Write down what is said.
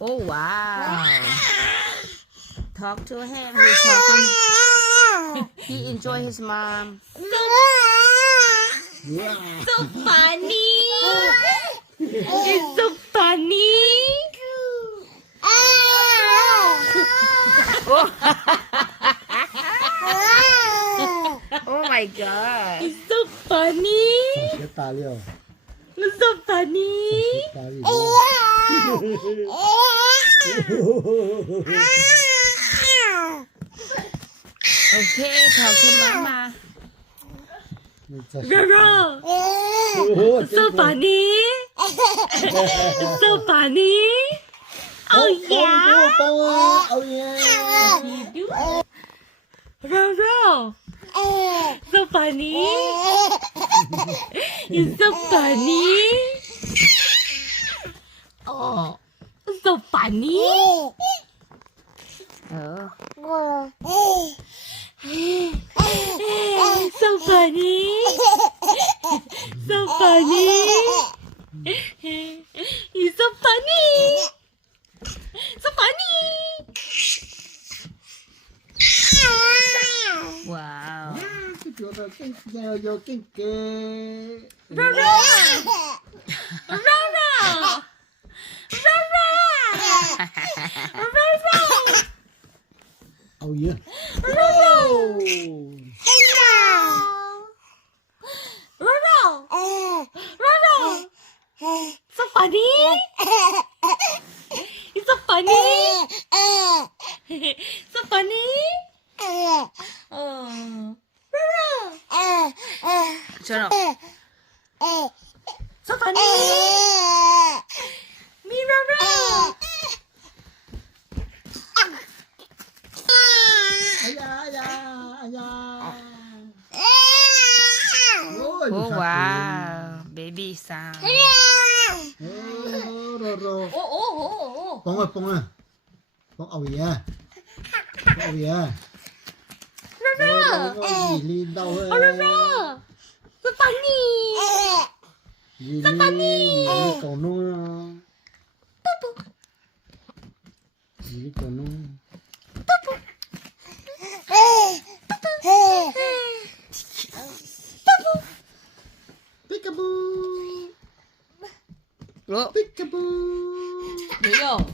Oh wow. Talk to him. He's talking. He enjoy his mom. So funny. It's so funny. Oh my god. It's so funny. 上学大了， It's so funny. 大了。 Okay, talk to mama. Roro. It's so funny. It's so funny. Oh yeah. 帮我，哦耶！ Roro. So funny. You're so funny. Oh, so funny. Oh. So funny. So funny. You're so funny. So funny. Wow. 这表的真要真给。 Roro. Roro. Roro. 哦耶！ Roro. Roro. Roro. So funny. It's so funny. So funny. Oh. Roro. Shut up. So funny. Me Roro. 哎呀哎呀哎呀！ Oh wow. Baby sound. 哦，罗罗， Oh oh oh oh. 帮啊帮啊，帮熬夜，帮熬夜。 Roro. 哦，李领导 Oh 哎， Roro. So funny. 李领搞弄啊，李搞弄。 Peekaboo! Oh. Peekaboo! 没有。